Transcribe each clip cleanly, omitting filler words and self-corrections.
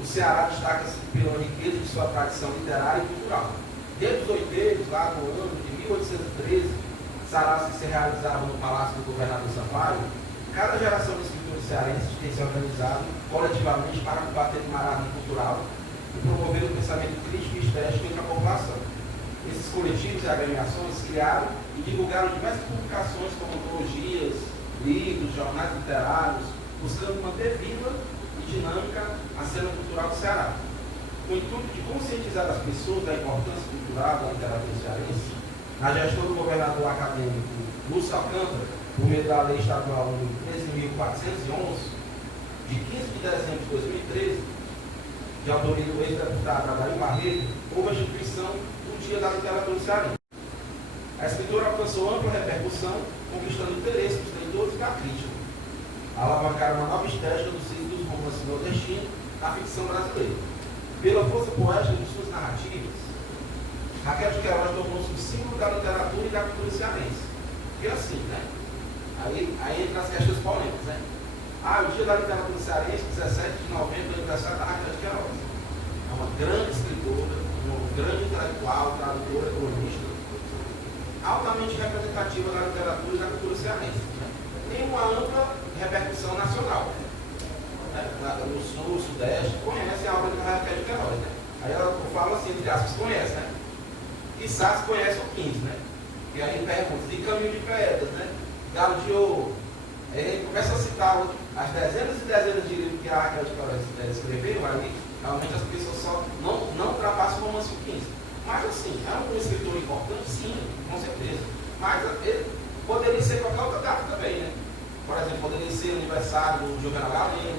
o Ceará destaca-se pela riqueza de sua tradição literária e cultural. Desde os oiteiros, lá no ano de 1813, Sarau se realizava no Palácio do Governador Sampaio, cada geração de escritores cearenses tem se organizado coletivamente para combater o marasmo cultural e promover o pensamento crítico e estético entre a população. Esses coletivos e agremiações criaram e divulgaram diversas publicações como antologias, livros, jornais literários, buscando manter viva e dinâmica a cena cultural do Ceará. Com o intuito de conscientizar as pessoas da importância cultural da literatura cearense, na gestão do governador acadêmico Lúcio Alcântara, por meio da Lei Estadual número 13.411, de 15 de dezembro de 2013, de autoria do ex-deputado Adair Barreto, houve a instituição do Dia da Literatura Cearense. A escritora alcançou ampla repercussão, conquistando o interesse dos leitores e da crítica. Alavancaram uma nova estética dos romances nordestinos na ficção brasileira. Pela força poética de suas narrativas, Raquel de Queiroz tornou-se o símbolo da literatura e da cultura cearense. E assim, né? Aí entra as questões polêmicas, né? O Dia da Literatura Cearense, 17 de novembro, do aniversário da Raquel de Queiroz. É uma grande escritora, uma grande intelectual, tradutora, cronista, altamente representativa da literatura e da cultura cearense. Né? Tem uma ampla repercussão nacional. Né? No sul, no sudeste, conhece a obra de Raquel de Queiroz. Né? Aí eu falo assim, entre aspas, conhece, né? Quizás conhece o 15, né? E aí pergunta, de Caminho de Pedras, né? Galo de Ouro. Aí ele começa a citar as dezenas e dezenas de livros que a Raquel de Queiroz escreveu, aí realmente as pessoas só não ultrapassam o romance 15. Mas assim, é um escritor importante, sim, com certeza. Mas ele poderia ser qualquer outra data também, né? Por exemplo, poderia ser o aniversário do Juvenal Galeno,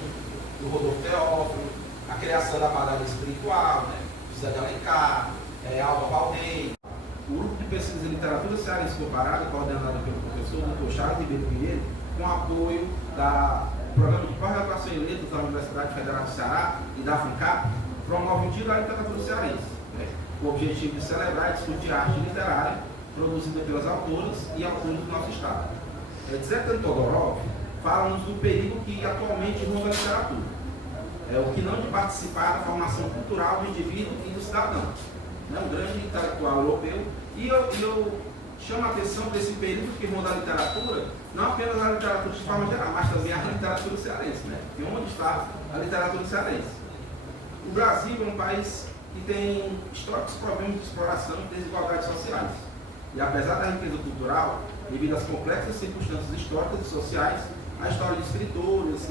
do Rodolfo Teófilo, a criação da padaria espiritual, né? José de Alencar, Alba Valdez. O grupo de pesquisa de literatura cearense comparada, coordenado pelo professor Dr. Charles Ribeiro Pinheiro, com apoio do Programa de Pós-Graduação em Letras da Universidade Federal do Ceará e da FUNCAP, promove o Dia da Literatura Cearense, né? Com o objetivo de celebrar e discutir a arte literária produzida pelas autoras e autores do nosso Estado. Dzeko Todorov fala-nos do perigo que atualmente ronda a literatura, o que não de participar da formação cultural do indivíduo e do cidadão. Um grande intelectual europeu, e eu chamo a atenção para esse período que ronda a literatura, não apenas a literatura de forma geral, mas também a literatura cearense, né? E onde está a literatura cearense? O Brasil é um país que tem históricos problemas de exploração e desigualdades sociais. E apesar da riqueza cultural, devido às complexas circunstâncias históricas e sociais, a história de escritores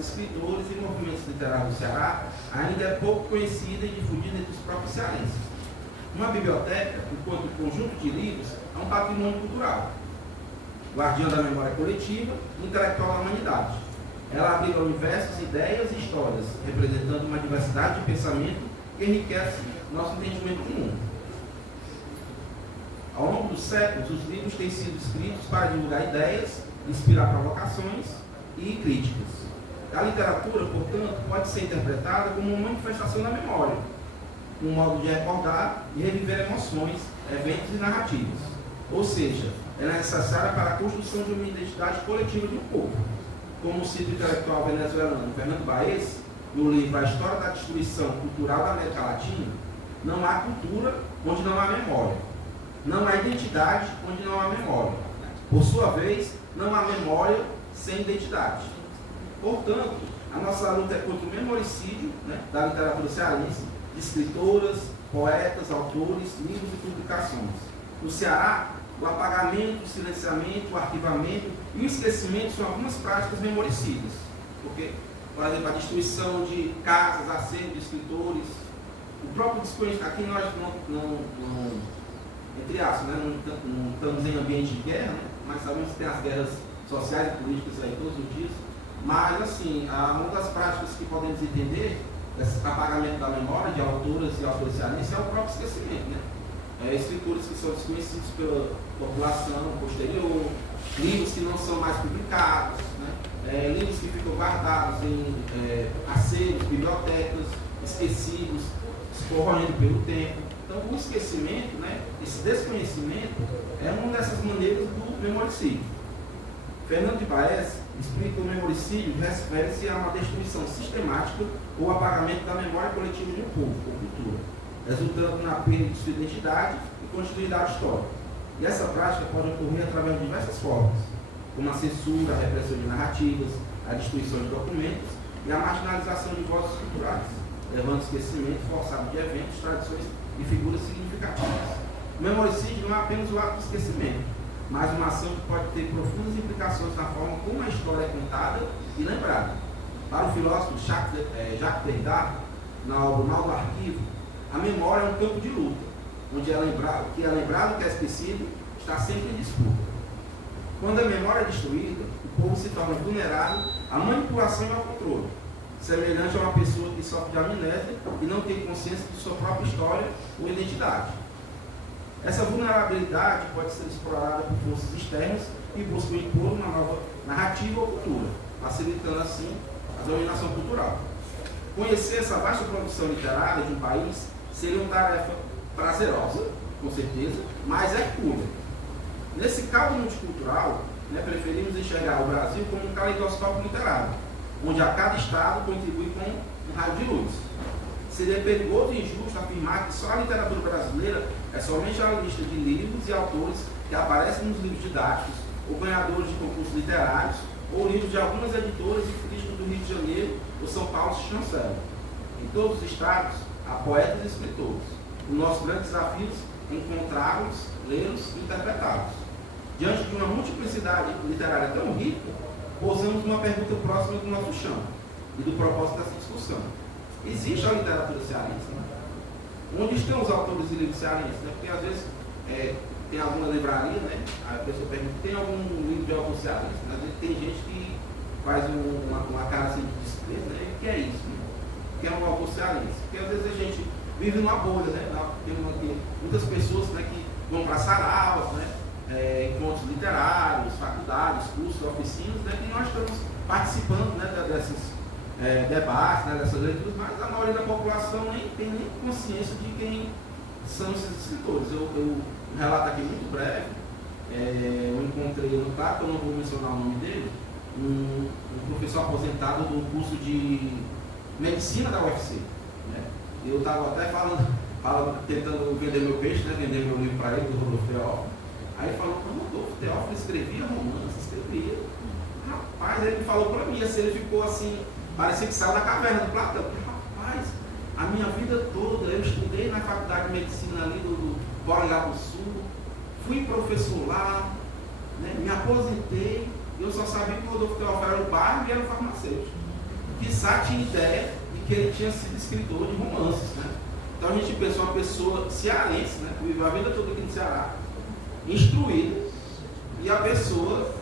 e movimentos literários do Ceará ainda é pouco conhecida e difundida entre os próprios cearenses. Uma biblioteca, enquanto conjunto de livros, é um patrimônio cultural, guardiã da memória coletiva e intelectual da humanidade. Ela abriga universos, ideias e histórias, representando uma diversidade de pensamento que enriquece nosso entendimento do mundo. Ao longo dos séculos, os livros têm sido escritos para divulgar ideias, inspirar provocações e críticas. A literatura, portanto, pode ser interpretada como uma manifestação da memória, um modo de recordar e reviver emoções, eventos e narrativas. Ou seja, ela é necessária para a construção de uma identidade coletiva de um povo. Como cita o intelectual venezuelano Fernando Baez, no livro A História da Destruição Cultural da América Latina, não há cultura onde não há memória. Não há identidade onde não há memória. Por sua vez, não há memória sem identidade. Portanto, a nossa luta é contra o memoricídio, né, da literatura cearense, de escritoras, poetas, autores, livros e publicações. No Ceará, o apagamento, o silenciamento, o arquivamento e o esquecimento são algumas práticas memoricidas. Porque, por exemplo, a destruição de casas, acervos de escritores, o próprio desconhecimento. Aqui nós entre aspas, né, não estamos em ambiente de guerra, né, mas sabemos que tem as guerras sociais e políticas aí todos os dias. Mas, assim, uma das práticas que podemos entender desse apagamento da memória de autoras e autores cearenses é o próprio esquecimento, né? Escritores que são desconhecidos pela população posterior, livros que não são mais publicados, né? Livros que ficam guardados em acervos, bibliotecas, esquecidos, escorrendo pelo tempo. Então, o esquecimento, né, esse desconhecimento, é uma dessas maneiras do memoricídio. Fernando de Baez explica que o memoricídio refere-se a uma destruição sistemática sistemática ou apagamento da memória coletiva de um povo ou cultura, resultando na perda de sua identidade e continuidade histórica. E essa prática pode ocorrer através de diversas formas, como a censura, a repressão de narrativas, a destruição de documentos e a marginalização de vozes culturais, levando ao esquecimento forçado de eventos, tradições e figuras significativas. O memoricídio não é apenas o ato do esquecimento, mas uma ação que pode ter profundas implicações na forma como a história é contada e lembrada. Para o filósofo Jacques Derrida, na obra O Mal do Arquivo, a memória é um campo de luta, onde o que é lembrado e o que é esquecido está sempre em disputa. Quando a memória é destruída, o povo se torna vulnerável à manipulação e ao controle, semelhante a uma pessoa que sofre de amnésia e não tem consciência de sua própria história ou identidade. Essa vulnerabilidade pode ser explorada por forças externas que buscam impor uma nova narrativa ou cultura, facilitando assim a dominação cultural. Conhecer essa vasta produção literária de um país seria uma tarefa prazerosa, com certeza, mas hercúlea. Nesse caldo multicultural, preferimos enxergar o Brasil como um caleidoscópio literário, onde a cada estado contribui com um raio de luz. Seria perigoso e injusto afirmar que só a literatura brasileira é somente a lista de livros e autores que aparecem nos livros didáticos, ou ganhadores de concursos literários, ou livros de algumas editoras e críticos do Rio de Janeiro ou São Paulo se chancelam. Em todos os estados, há poetas e escritores. O nosso grande desafio é encontrá-los, lê-los e interpretá-los. Diante de uma multiplicidade literária tão rica, posamos uma pergunta próxima do nosso chão e do propósito dessa discussão. Existe a literatura cearense? Onde estão os autores de livros cearenses? Porque às vezes tem alguma livraria, a pessoa pergunta, tem algum livro de autor cearense? Às vezes tem gente que faz uma cara assim de desprezo, o que é isso? Que é um autor cearense? Porque às vezes a gente vive numa bolha, tem muitas pessoas que vão para saraus, encontros literários, faculdades, cursos, oficinas, e nós estamos participando desses debates, dessas leituras, mas a maioria da população nem tem nem consciência de quem são esses escritores. Um relato aqui muito breve, eu encontrei, claro que eu não vou mencionar o nome dele, um professor aposentado do curso de medicina da UFC. Eu estava até tentando vender meu peixe, vender meu livro para ele, do Rodolfo Teófilo. Aí ele falou, o Rodolfo Teófilo escrevia romance, escrevia. Rapaz, ele falou para mim, assim, ele ficou assim, parecia que saiu da caverna do Platão. Rapaz, a minha vida toda eu estudei na faculdade de medicina ali do Porangá do Sul, fui professor lá, me aposentei, eu só sabia que o Rodolfo Teófilo era o bairro e era o farmacêutico. Quizá tinha ideia de que ele tinha sido escritor de romances. Então a gente pensa uma pessoa cearense, que viveu a vida toda aqui no Ceará, instruída, e a pessoa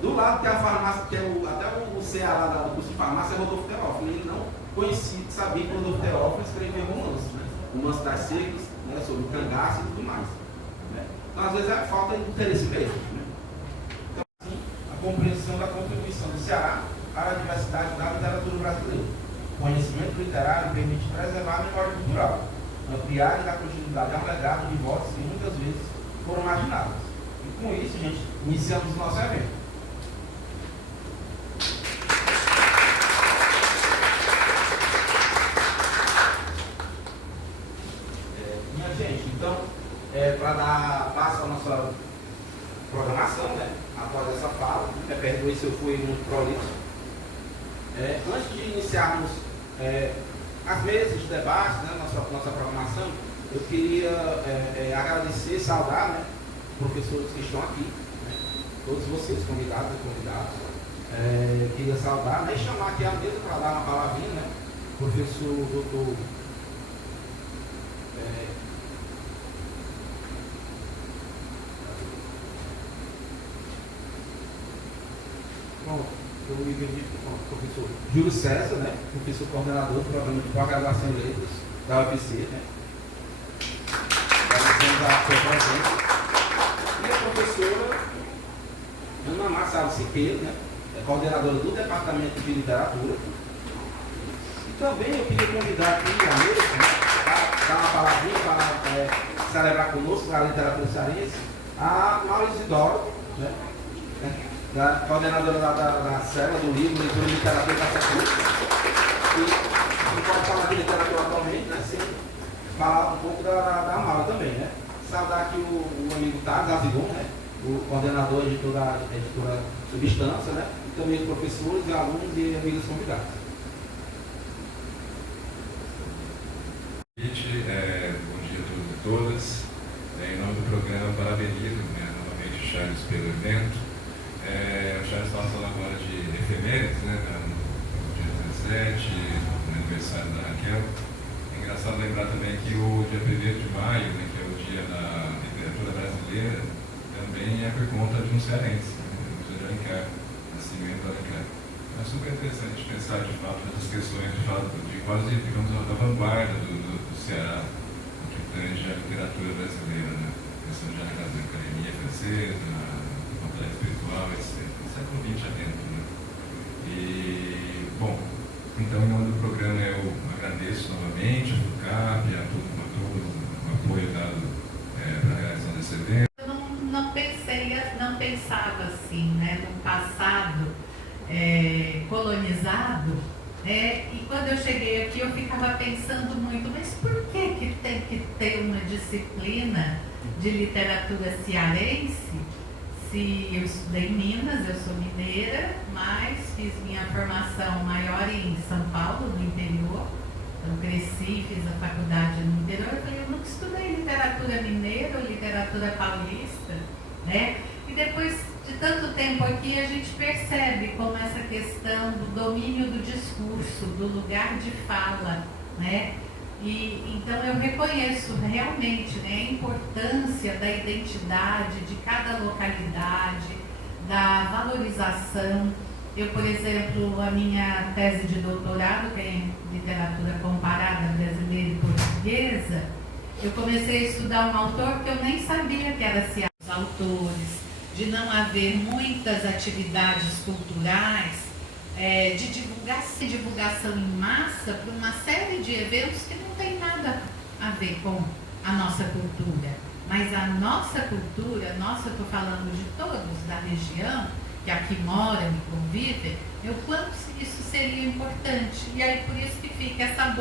do lado que é a farmácia, que é até o Ceará do curso de farmácia, é Rodolfo Teófilo. Ele não conhecia, sabia que o Rodolfo Teófilo escrevia romances, romances das secas, sobre cangaço e tudo mais. Então às vezes é falta de interesse mesmo. Então assim, a compreensão da contribuição do Ceará para a diversidade da literatura brasileira. O conhecimento literário permite preservar a memória cultural, ampliar e dar continuidade a um legado de vozes que muitas vezes foram marginadas. E com isso, gente, iniciamos o nosso evento. Minha gente, então, para dar passo à nossa programação, após essa fala, perdoe se eu fui muito prolixo. Antes de iniciarmos as mesas de debate, nossa programação, eu queria agradecer, saudar professores que estão aqui, todos vocês, convidados e convidados. Queria saudar e chamar aqui a mesa para dar uma palavrinha, professor doutor eu me vendi com o professor Júlio César, professor coordenador do programa de pós-graduação em letras da UFC, agradecemos a sua presença. E a professora Ana Marcela Siqueira, coordenadora do Departamento de Literatura. E também eu queria convidar aqui a mesa, para dar uma palavrinha, para celebrar conosco a literatura cearense, a Maurício Isidoro, da coordenadora da célula do livro Leitura e Literatura da Faculdade. da Mala também, né? Saudar aqui o amigo Thales Azigon, né? O coordenador, editor da editora Substância, né? E também os professores, alunos e amigos convidados. Bom dia a todos e todas. Em nome do programa, parabenizo novamente o Charles pelo evento. O Charles estava falando agora de efemérides, né? No dia 17, no aniversário da Raquel. É engraçado lembrar também que o dia 1º de maio, né, que é o dia da literatura brasileira, também é por conta de um cearense, o José de Alencar, Nascimento de Alencar. É super interessante pensar de fato nessas questões de quase, digamos, da vanguarda do Ceará, no que tange a literatura brasileira, né? Pensando já na academia francesa, na batalha espiritual, etc. No século XX adentro, né? E, bom, então em nome do programa eu agradeço novamente a FUCAP, a todo o apoio dado para a realização desse evento. Eu não pensava assim, né, no passado colonizado, e quando eu cheguei aqui eu ficava pensando muito, mas por que tem que ter uma disciplina de literatura cearense se eu estudei em Minas, eu sou mineira, mas fiz minha formação maior em São Paulo, no interior. Eu cresci, fiz a faculdade no interior, eu nunca estudei literatura mineira ou literatura paulista, né? E depois de tanto tempo aqui, a gente percebe como essa questão do domínio do discurso, do lugar de fala, né? E então eu reconheço realmente, né, a importância da identidade de cada localidade, da valorização. Eu, por exemplo, a minha tese de doutorado, que é em literatura comparada brasileira e portuguesa, eu comecei a estudar um autor que eu nem sabia que era cearense. Os autores, de não haver muitas atividades culturais, de divulgação em massa para uma série de eventos que não tem nada a ver com a nossa cultura. Mas a nossa cultura, eu estou falando de todos da região, que aqui moram e convivem, o quanto isso seria importante. E aí por isso que fica essa